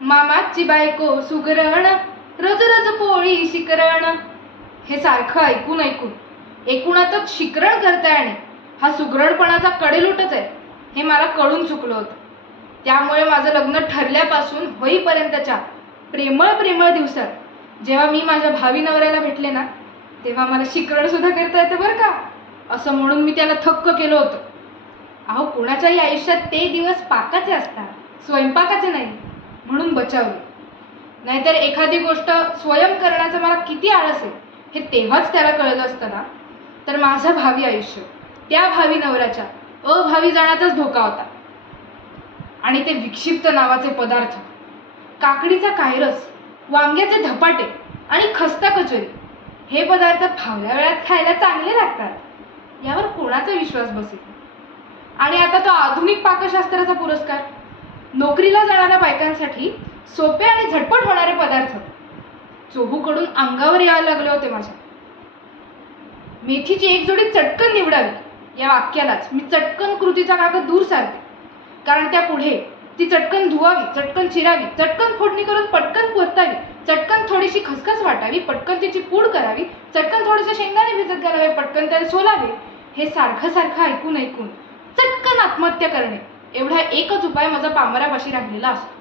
मामाची बायको सुगरण, रोज रोज पोळी शिकरण. हे सारखं ऐकून ऐकून एकूणातच शिकरण करता येणे हा सुगरणपणाचा कडेलोटच आहे हे मला कळून चुकलं होतं. त्यामुळे माझं लग्न ठरल्यापासून होईपर्यंतच्या प्रेमळ प्रेमळ दिवसात जेव्हा मी माझ्या भावी नवऱ्याला भेटले ना, तेव्हा मला शिकरण सुद्धा करता येतं बरं का, असं म्हणून मी त्याला थक्क केलं होतं. अहो, कोणाच्याही आयुष्यात ते दिवस पाकाचे असतात, स्वयंपाकाचे नाही, म्हणून बचावले. नाहीतर एखादी गोष्ट स्वयं करण्याचा मला किती आळस आहे हे तेव्हाच त्याला कळलं असतं ना, तर माझं भावी आयुष्य त्या भावी नवऱ्याच्या अभावी जाण्याचाच धोका होता. आणि ते विक्षिप्त नावाचे पदार्थ, काकडीचा कायरस, वांग्याचे धपाटे आणि खस्ता कचोरी, हे पदार्थ फावल्या वेळात खायला चांगले लागतात यावर कोणाचा विश्वास बसेल. आणि आता तो आधुनिक पाकशास्त्राचा पुरस्कार, नोकरीला जाणाऱ्या बायकांसाठी सोपे आणि झटपट होणारे पदार्थ चोहूकडून अंगावर यायला लागले होते माझ्या. मेथीची एक जोडी चटकन निवडावी या वाक्यालाच मी चटकन कृतीचा कागद दूर सारते. कारण त्या पुढे ती चटकन धुवावी, चटकन चिरावी, चटकन फोडणी करून पटकन परतावी, चटकन थोडीशी खसखस वाटावी, पटकन तिची पूड करावी, चटकन थोडेसे शेंगदाणे भिजत घालावे, पटकन त्याला सोलावे. हे सारखं सारखं ऐकून ऐकून चटकन आत्महत्या करणे एवढा एकच उपाय माझा पामरापाशी राहिलेला असतो.